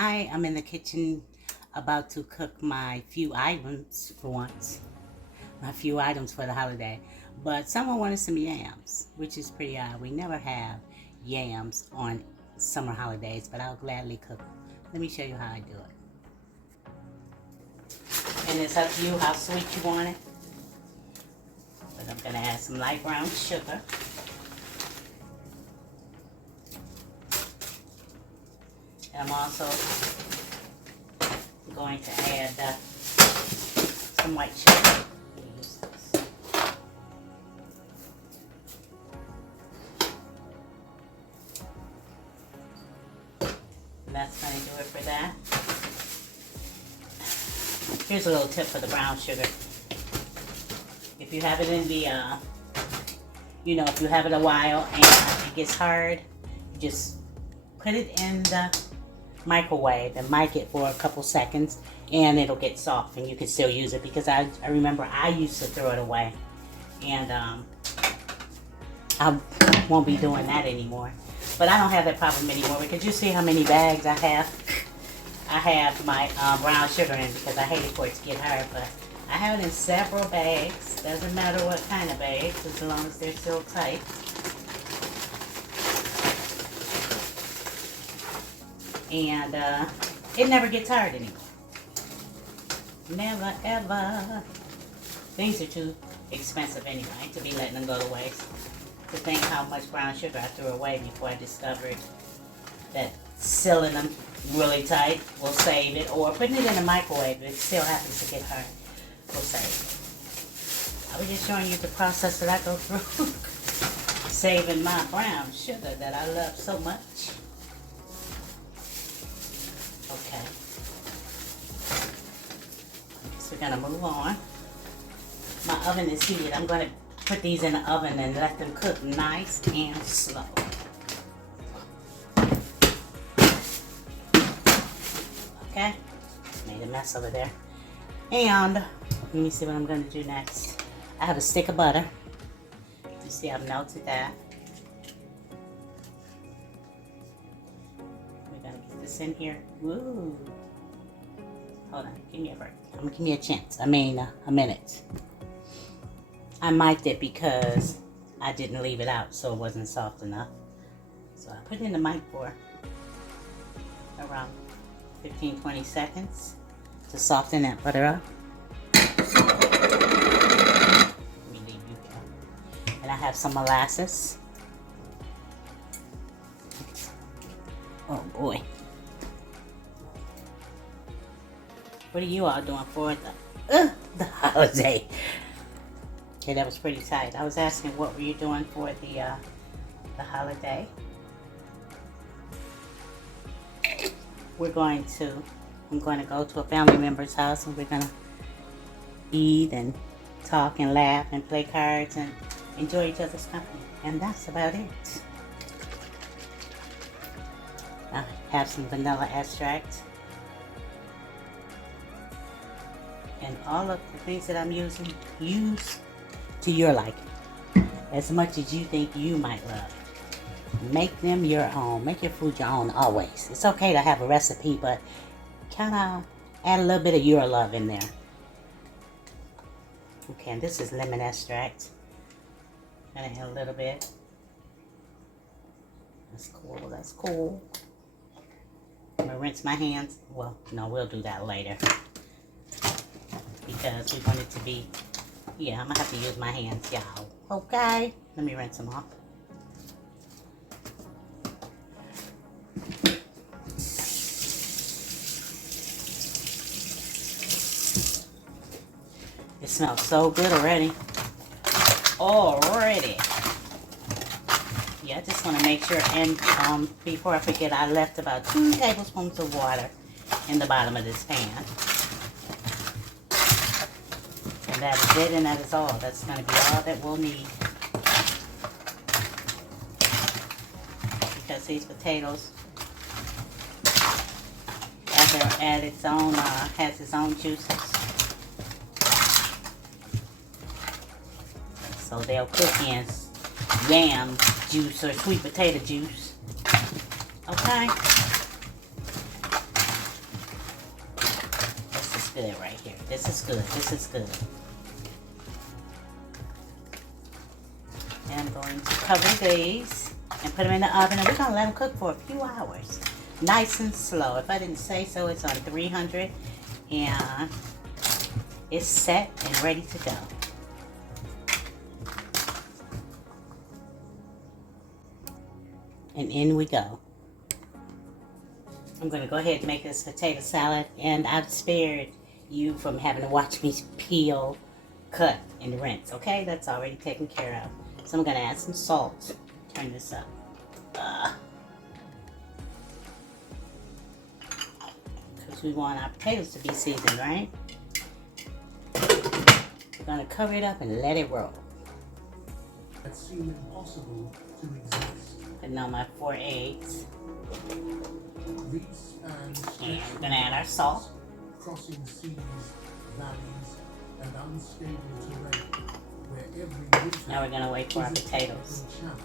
I am in the kitchen about to cook my few items for once. My few items for the holiday. But someone wanted some yams, which is pretty odd. We never have yams on summer holidays, but I'll gladly cook them. Let me show you how I do it. And it's up to you how sweet you want it. But I'm going to add some light brown sugar. And I'm also going to add some white sugar. And that's going to do it for that. Here's a little tip for the brown sugar. If you have it in the, if you have it a while and it gets hard, just put it in the microwave and mic it for a couple seconds and it'll get soft and you can still use it, because I remember I used to throw it away, and I won't be doing that anymore. But I don't have that problem anymore, because you see how many bags I have. I have my brown sugar in because I hate it for it to get hard, but I have it in several bags. Doesn't matter what kind of bags, as long as they're still tight. And it never gets hard anymore. Never ever. Things are too expensive anyway to be letting them go to waste. To think how much brown sugar I threw away before I discovered that sealing them really tight will save it, or putting it in the microwave if it still happens to get hard will save it. I was just showing you the process that I go through saving my brown sugar that I love so much. Okay. So we're gonna move on. My oven is heated. I'm gonna put these in the oven and let them cook nice and slow. Okay, made a mess over there. And let me see what I'm going to do next. I have a stick of butter. You see I've melted that. We're going to get this in here. Woo! Hold on, give me a break. Give me a chance. A minute. I mic'd it because I didn't leave it out, so it wasn't soft enough. So I put it in the mic for around 15-20 seconds to soften that butter up. Let me leave you here. And I have some molasses. Oh boy. What are you all doing for the holiday? Okay, that was pretty tight. I was asking what were you doing for the holiday? I'm going to go to a family member's house and we're going to eat and talk and laugh and play cards and enjoy each other's company. And that's about it. I have some vanilla extract. And all of the things that I'm using, use to your liking. As much as you think you might love. Make them your own. Make your food your own always. It's okay to have a recipe, but kind of add a little bit of your love in there. Okay, and this is lemon extract. Gonna add a little bit. That's cool, that's cool. I'm gonna rinse my hands. Well, no, we'll do that later. Because we want it to be, I'm gonna have to use my hands, y'all. Okay, let me rinse them off. It smells so good already. Yeah, I just want to make sure, and before I forget, I left about 2 tablespoons of water in the bottom of this pan. And that is it, and that is all. That's going to be all that we'll need. Because these potatoes, has its own juices. So they'll cook in yam juice or sweet potato juice. Okay? good right here. This is good. This is good. And I'm going to cover these and put them in the oven. And we're going to let them cook for a few hours. Nice and slow. If I didn't say so, it's on 300. And it's set and ready to go. And in we go. I'm going to go ahead and make this potato salad. And I've spared you from having to watch me peel, cut, and rinse. Okay? That's already taken care of. So I'm going to add some salt. Turn this up. Because we want our potatoes to be seasoned, right? We're going to cover it up and let it roll. That seemed impossible to exist. Putting on my 4 eggs. These spans And we're going to add our salt. crossing seas, valleys, and unstable terrain, where every winter Now we're going to wait for our is a potatoes challenge.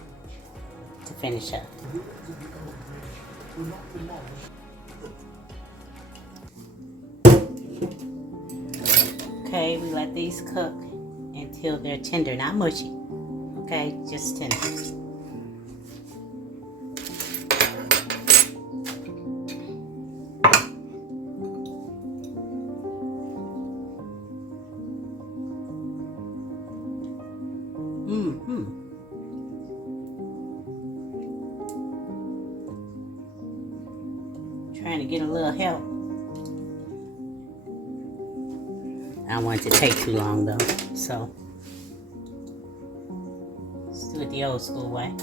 to finish up. The ruins of the old bridge were not demolished. Okay, we let these cook until they're tender, not mushy. Okay, just tender. Trying to get a little help. I don't want it to take too long though, so let's do it the old school way.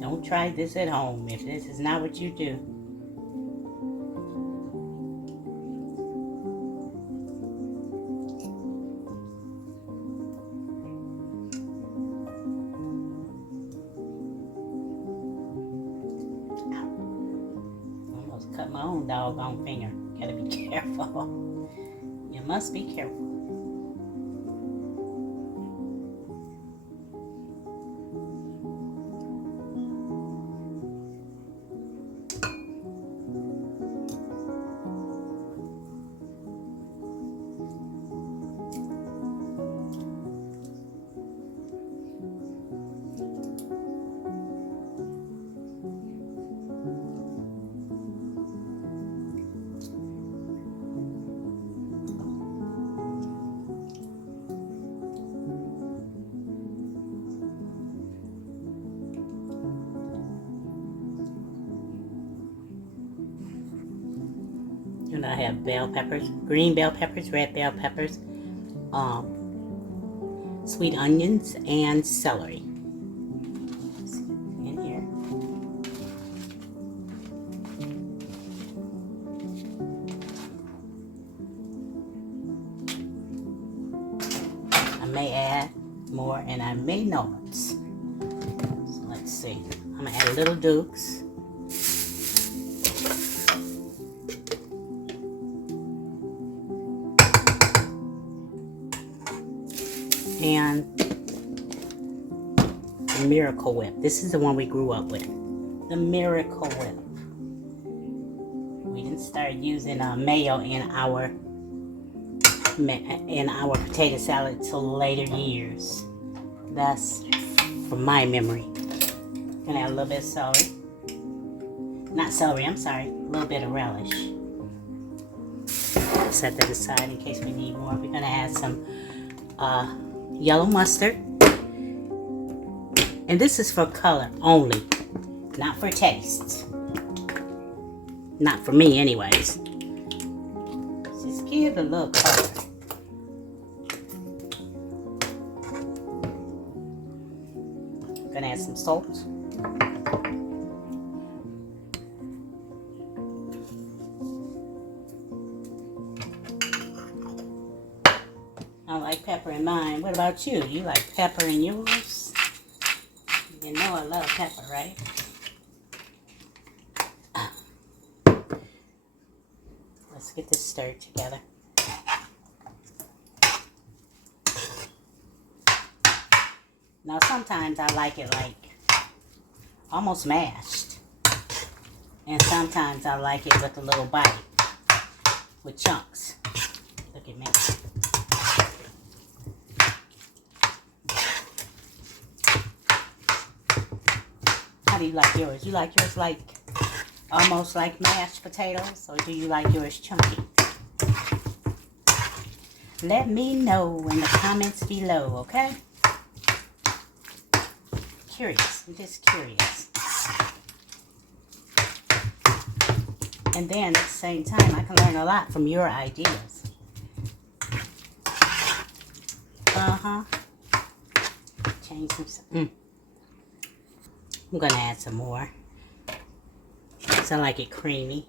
Don't try this at home if this is not what you do. Almost cut my own doggone finger. Gotta be careful. You must be careful. And I have bell peppers, green bell peppers, red bell peppers, sweet onions, and celery. In here. I may add more and I may not. So let's see. I'm gonna add a little Dukes. And the Miracle Whip. This is the one we grew up with. The Miracle Whip. We didn't start using mayo in our potato salad till later years. That's from my memory. Gonna add a little bit of celery. Not celery, I'm sorry. A little bit of relish. Set that aside in case we need more. We're gonna add some yellow mustard, and this is for color only, not for taste. Not for me anyways. Just give it a little color. I'm gonna add some salt. I like pepper in mine. What about you? You like pepper in yours? You know I love pepper, right? Let's get this stirred together. Now sometimes I like it like almost mashed. And sometimes I like it with a little bite. With chunks. Look at me. How do you like yours? You like yours like almost like mashed potatoes? Or do you like yours chunky? Let me know in the comments below, okay? Curious. I'm just curious. And then at the same time, I can learn a lot from your ideas. Change some. I'm going to add some more. Because I like it creamy.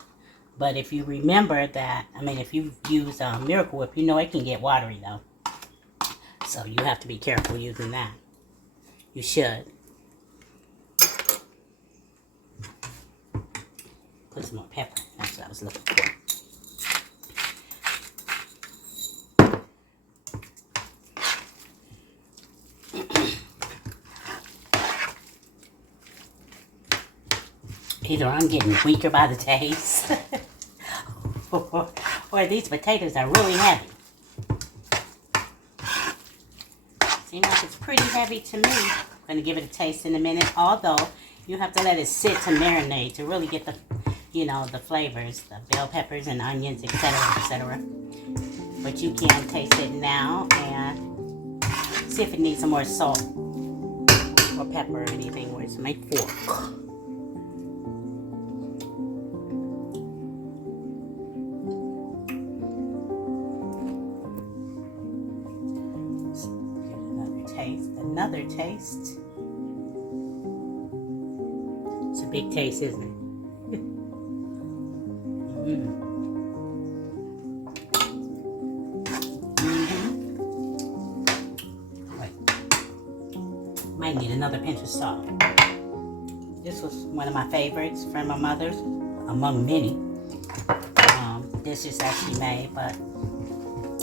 But if you remember that, I mean, if you use Miracle Whip, you know it can get watery though. So you have to be careful using that. You should. Put some more pepper. That's what I was looking for. Either I'm getting weaker by the taste, or these potatoes are really heavy. Seems like it's pretty heavy to me. I'm going to give it a taste in a minute, although you have to let it sit to marinate to really get the, you know, the flavors, the bell peppers and onions, etc., etc. But you can taste it now and see if it needs some more salt or pepper or anything. Where's my fork? Another taste. It's a big taste, isn't it? Wait. Might need another pinch of salt. This was one of my favorites from my mother's, among many. Dishes that she made, but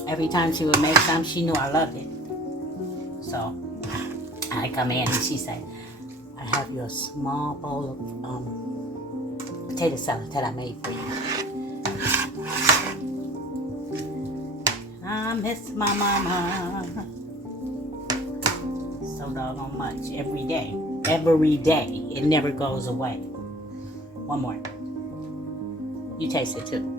every time she would make some, she knew I loved it. So I come in and she said, I have your small bowl of potato salad that I made for you. I miss my mama so doggone much every day. Every day. It never goes away. One more. You taste it too.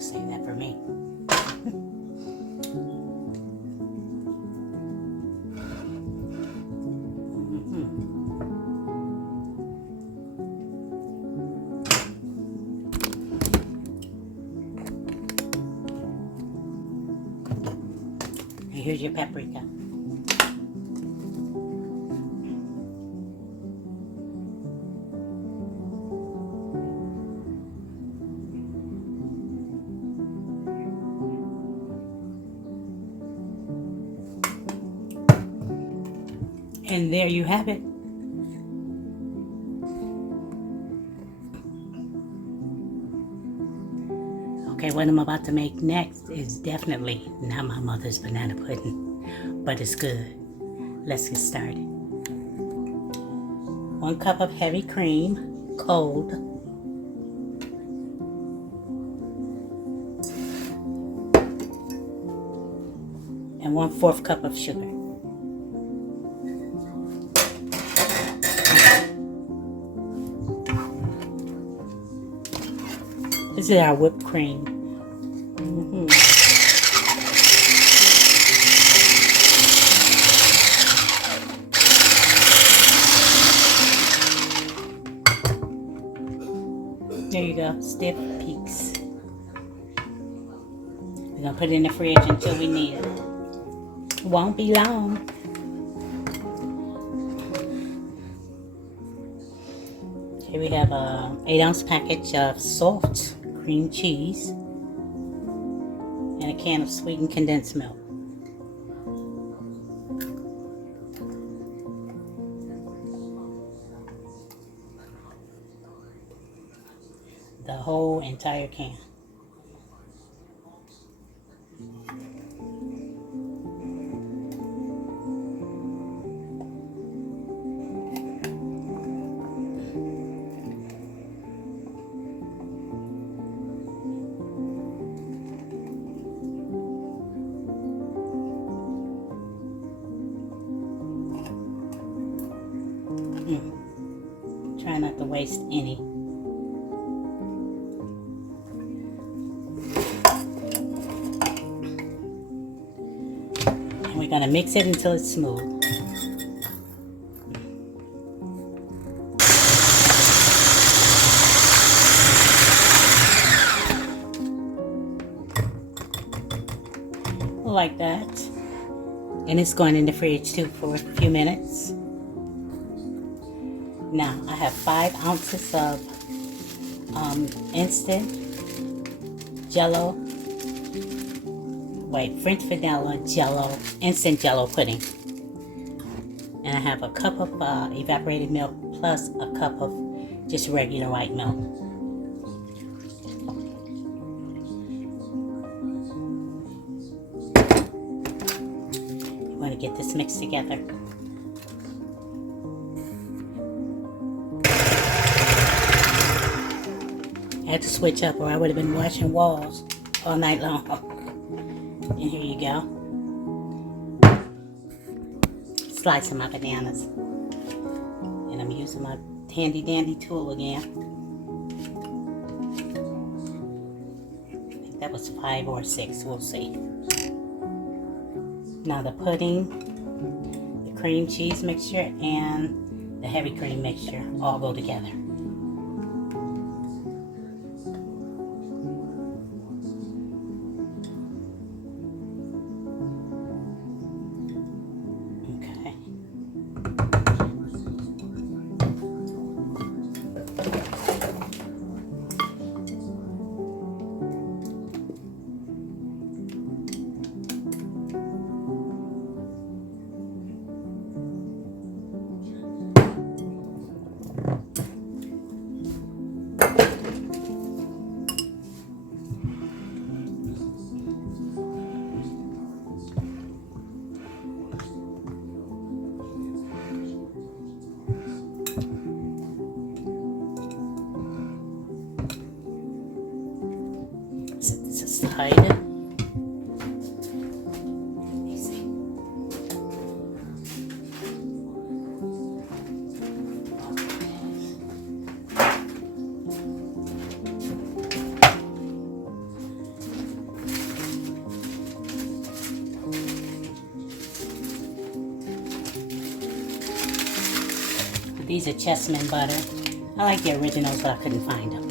Save that for me. And here's your paprika. And there you have it. Okay, what I'm about to make next is definitely not my mother's banana pudding, but it's good. Let's get started. 1 cup of heavy cream, cold. And 1/4 cup of sugar. This is our whipped cream. There you go, stiff peaks. We're gonna put it in the fridge until we need it. Won't be long. Here we have a 8-ounce package of soft cream cheese and a can of sweetened condensed milk. The whole entire can. Try not to waste any. And we're going to mix it until it's smooth. Like that. And it's going in the fridge too for a few minutes. Now I have 5 ounces of instant Jello, French vanilla Jello, instant Jello pudding, and I have a cup of evaporated milk plus a cup of just regular white milk. You want to get this mixed together. I had to switch up or I would have been washing walls all night long. And here you go. Slicing my bananas. And I'm using my handy dandy tool again. I think that was 5 or 6, we'll see. Now the pudding, the cream cheese mixture, and the heavy cream mixture all go together. Hide it. Easy. These are Chessman butter. I like the originals, but I couldn't find them.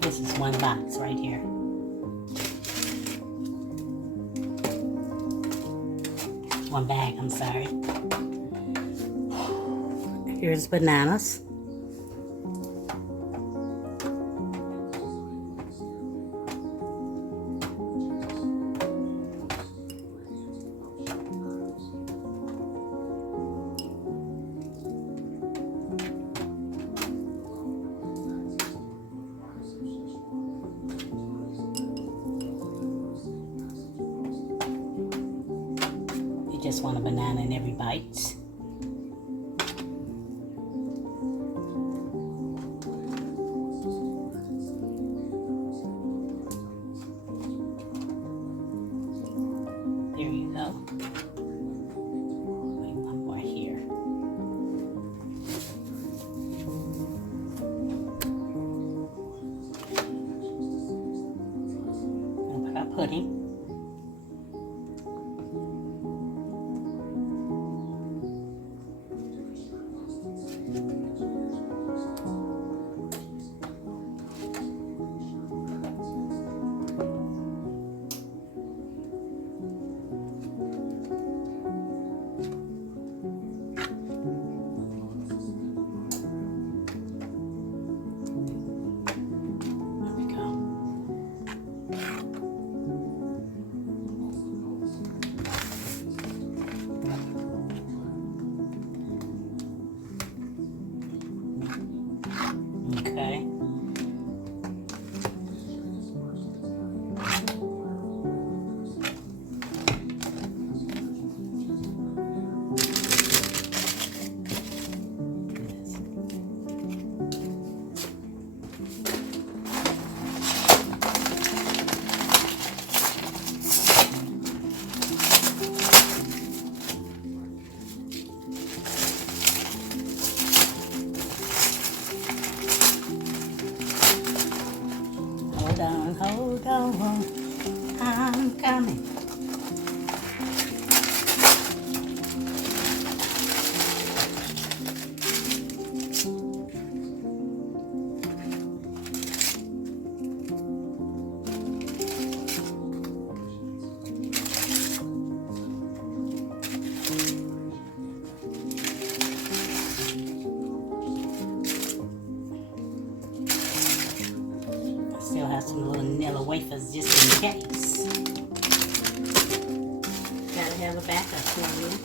This is one box right here. One bag, I'm sorry. Here's bananas. just want a banana in every bite. There you go. Wait, one more here. Gonna put our pudding. Okay. Hold on, I'm coming. Still have some little vanilla wafers just in case. Gotta have a backup plan.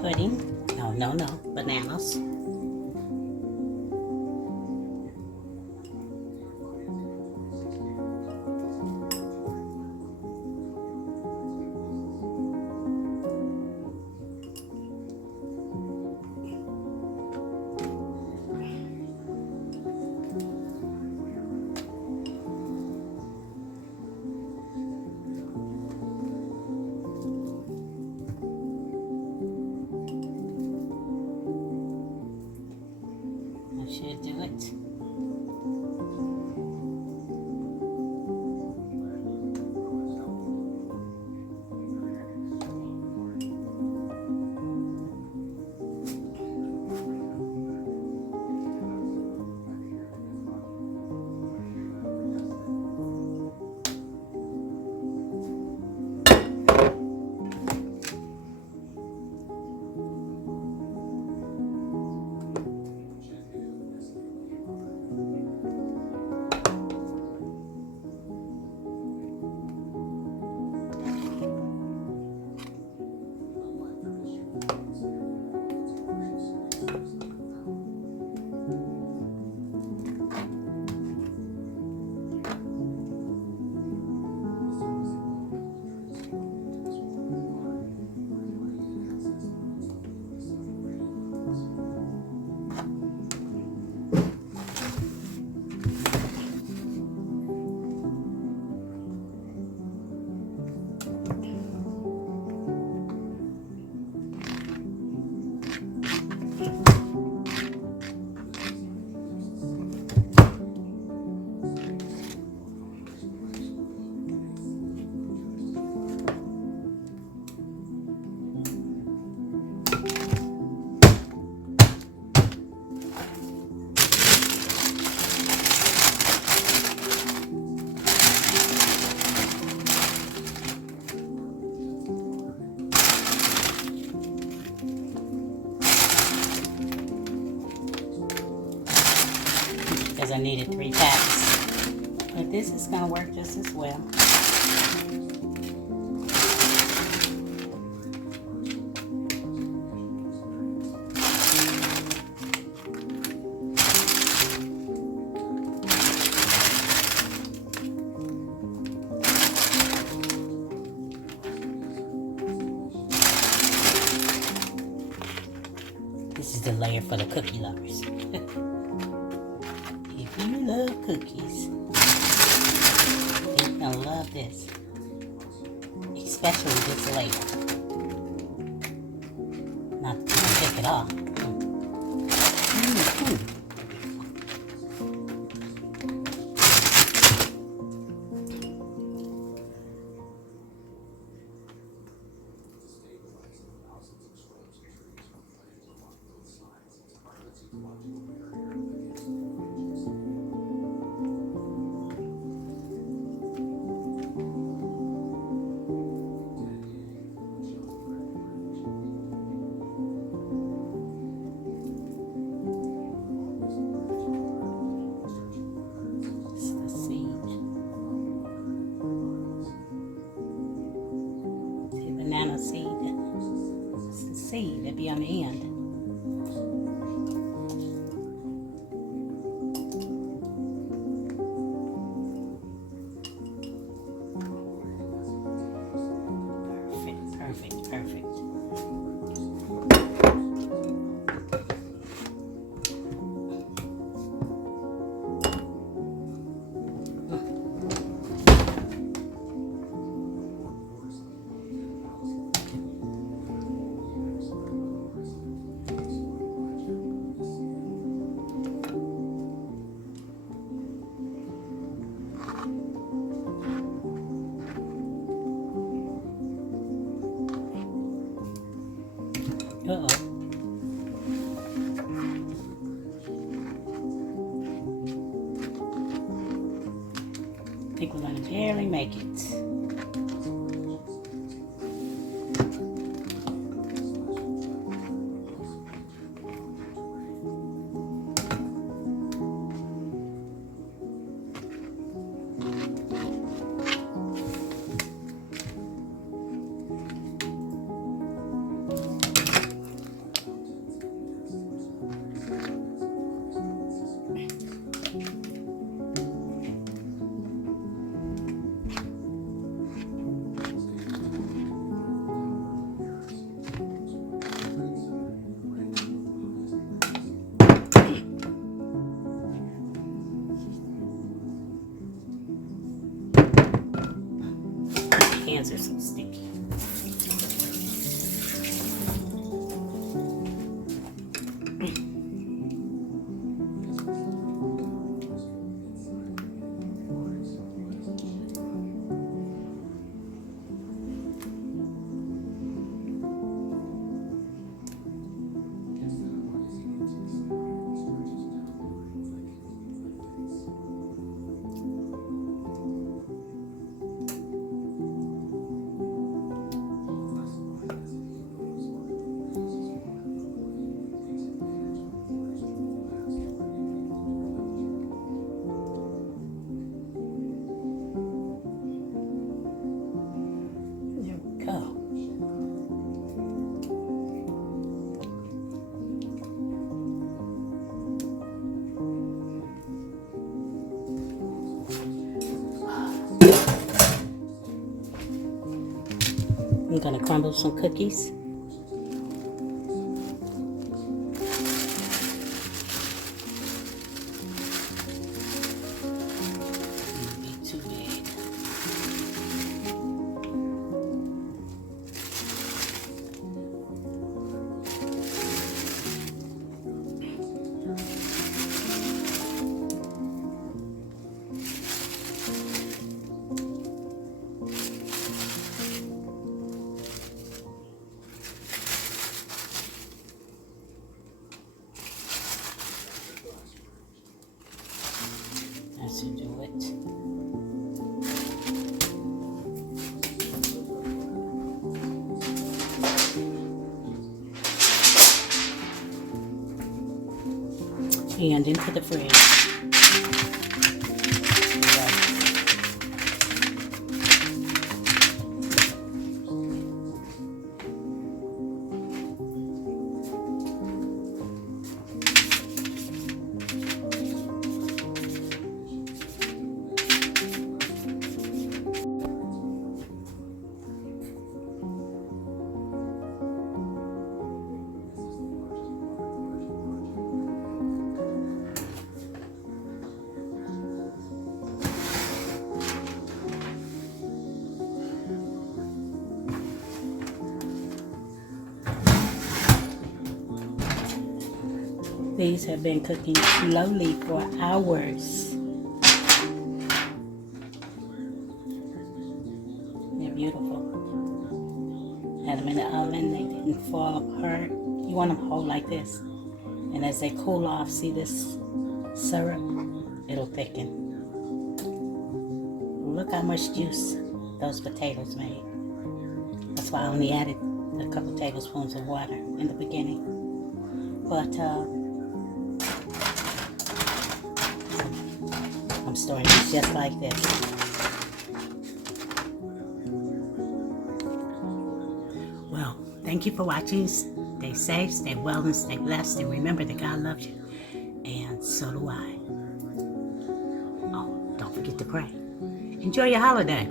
Pudding. No, bananas. I needed 3 packs. But this is going to work just as well. This is the layer for the cookie lovers. If you love cookies, you're gonna love this. Especially this layer. Not that you can take it off. Banana seed. It's the seed that be on the end. Perfect, perfect, perfect. Uh-oh. I think we're gonna barely make it. Hands are so sticky. I'm gonna crumble some cookies. Be too big. That should do it. And into the fridge. These have been cooking slowly for hours. They're beautiful. Had them in the oven, they didn't fall apart. You want them whole like this. And as they cool off, see this syrup? It'll thicken. Look how much juice those potatoes made. That's why I only added a couple tablespoons of water in the beginning. But I'm storing this just like this. Well, thank you for watching. Stay safe, stay well, and stay blessed. And remember that God loves you. And so do I. Oh, don't forget to pray. Enjoy your holiday.